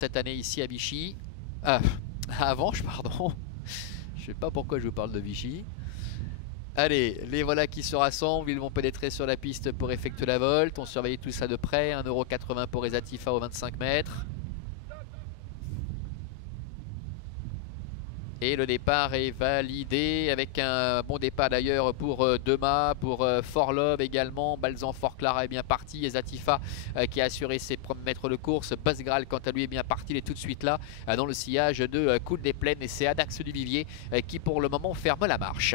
cette année ici à Vichy. À Avenches, pardon. Je sais pas pourquoi je vous parle de Vichy. Allez, les voilà qui se rassemblent, ils vont pénétrer sur la piste pour effectuer la volte. On surveille tout ça de près, 1,80 € pour Esatifa aux 25 mètres. Et le départ est validé avec un bon départ d'ailleurs pour Dema, pour Forlove également. Balzan Fort Clara est bien parti. Esatifa qui a assuré ses premiers mètres de course. Buzzgral quant à lui est bien parti. Il est tout de suite là dans le sillage de Coude des Plaines. Et c'est Adax du Vivier qui pour le moment ferme la marche.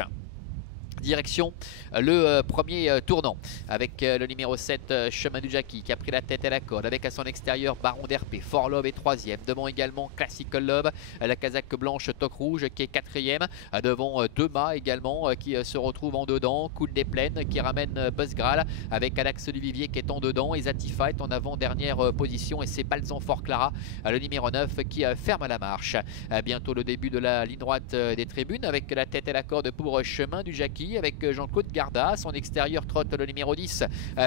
Direction le premier tournant avec le numéro 7 Chemin du Jackie qui a pris la tête à la corde avec à son extérieur Baron d'RP. Forlove est 3e, devant également Classical Love, la casaque blanche Toc Rouge qui est 4e, devant Dema également qui se retrouve en dedans, Coude des Plaines qui ramène Buzzgral avec Adax du Vivier qui est en dedans. Esatifa est en avant-dernière position et c'est Balzan Fort Clara, le numéro 9 qui ferme la marche. Bientôt le début de la ligne droite des tribunes avec la tête à la corde pour Chemin du Jackie avec Jean-Claude Garda, son extérieur trotte le numéro 10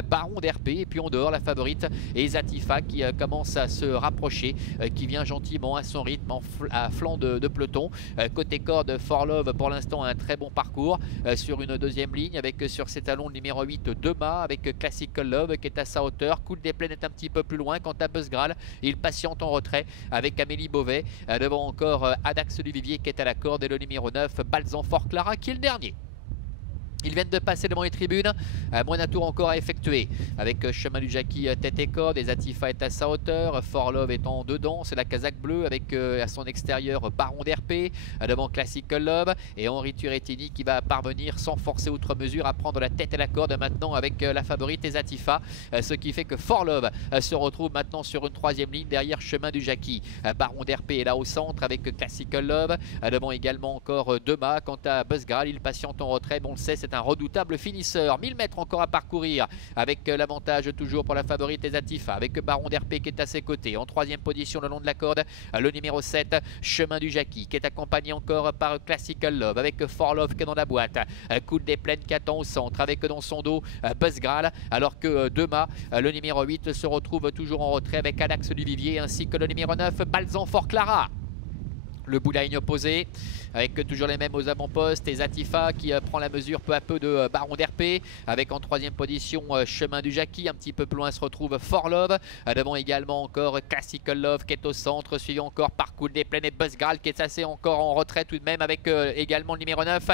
Baron d'RP et puis en dehors la favorite Esatifa qui commence à se rapprocher, qui vient gentiment à son rythme à flanc de peloton. Côté corde, Forlove pour l'instant a un très bon parcours sur une deuxième ligne avec sur ses talons le numéro 8 Dema avec Classical Love qui est à sa hauteur. Coude des Plaines est un petit peu plus loin. Quant à Buzzgral, il patiente en retrait avec Amélie Beauvais, devant encore Adax du Vivier qui est à la corde et le numéro 9 Balzan Fort Clara qui est le dernier. Ils viennent de passer devant les tribunes, moins d'un tour encore à effectuer avec Chemin du Jackie tête et corde. Esatifa est à sa hauteur, Forlove est en dedans, c'est la casaque bleue avec à son extérieur Baron d'RP, devant Classical Love et Henri Turettini qui va parvenir sans forcer outre mesure à prendre la tête et la corde maintenant avec la favorite Esatifa, ce qui fait que Forlove se retrouve maintenant sur une troisième ligne derrière Chemin du Jackie. Baron d'RP est là au centre avec Classical Love, devant également encore Dema. Quant à Buzzgral, il patiente en retrait, bon on le sait, c'est un redoutable finisseur. 1000 mètres encore à parcourir avec l'avantage toujours pour la favorite Esatifa avec Baron d'RP qui est à ses côtés. En troisième position le long de la corde, le numéro 7 Chemin du Jackie qui est accompagné encore par Classical Love avec Forlove qui est dans la boîte. Coude des Plaines qui attend au centre avec dans son dos Buzzgral, alors que Dema, le numéro 8, se retrouve toujours en retrait avec Adax du Vivier ainsi que le numéro 9 Balzan Fort Clara. Le bout de la ligne opposée avec toujours les mêmes aux avant-postes. Esatifa qui prend la mesure peu à peu de Baron d'RP avec en troisième position Chemin du Jackie. Un petit peu plus loin se retrouve Forlove, devant également encore Classical Love qui est au centre, suivi encore par Coude des Plaines et Buzzgral qui est assez encore en retrait tout de même avec également le numéro 9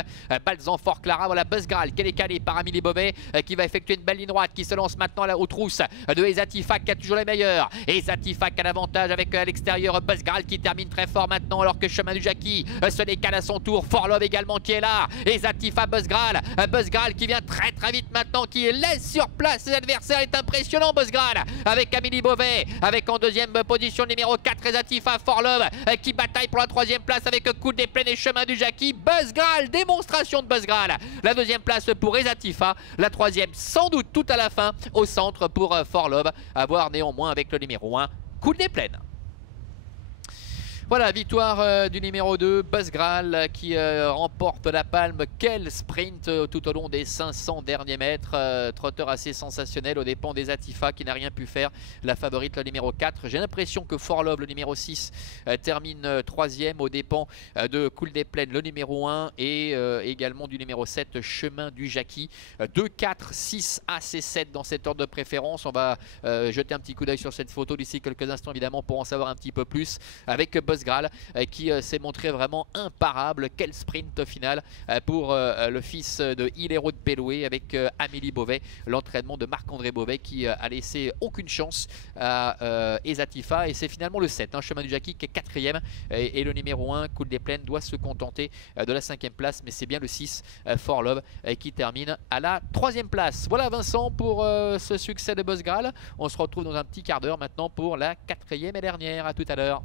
Balzan Fort Clara. Voilà Buzzgral qui est décalé par Amélie Beauvais qui va effectuer une belle ligne droite, qui se lance maintenant là aux trousses de Esatifa qui a toujours les meilleurs. Esatifa qui a l'avantage avec à l'extérieur Buzzgral qui termine très fort maintenant, alors que Chemin du Jackie se décale à son tour. Forlove également qui est là. Esatifa, Buzzgral. Buzzgral qui vient très vite maintenant, qui laisse sur place ses adversaires. Est impressionnant Buzzgral avec Amélie Beauvais, avec en deuxième position le numéro 4 Esatifa. Forlove qui bataille pour la troisième place avec Coude des Plaines et Chemin du Jackie. Buzzgral, démonstration de Buzzgral. La deuxième place pour Esatifa, la troisième sans doute tout à la fin au centre pour Forlove, à voir néanmoins avec le numéro 1 Coude des Plaines. Voilà, victoire du numéro 2, Buzzgral qui remporte la palme. Quel sprint tout au long des 500 derniers mètres. Trotteur assez sensationnel aux dépens d'Esatifa qui n'a rien pu faire. La favorite, le numéro 4. J'ai l'impression que Forlove, le numéro 6, termine 3e aux dépens de Coude des Plaines, le numéro 1. Et également du numéro 7, Chemin du Jackie. 2, 4, 6, AC 7 dans cet ordre de préférence. On va jeter un petit coup d'œil sur cette photo d'ici quelques instants évidemment pour en savoir un petit peu plus. Avec Buzzgral qui s'est montré vraiment imparable. Quel sprint final pour le fils de Hilero de Belloué avec Amélie Beauvais. L'entraînement de Marc-André Beauvais qui a laissé aucune chance à Esatifa. Et c'est finalement le 7, Chemin du Jackie qui est 4e. Et le numéro 1, Coude des Plaines, doit se contenter de la 5e place. Mais c'est bien le 6, Forlove, qui termine à la 3e place. Voilà Vincent pour ce succès de Buzzgral. On se retrouve dans un petit quart d'heure maintenant pour la 4e et dernière. À tout à l'heure.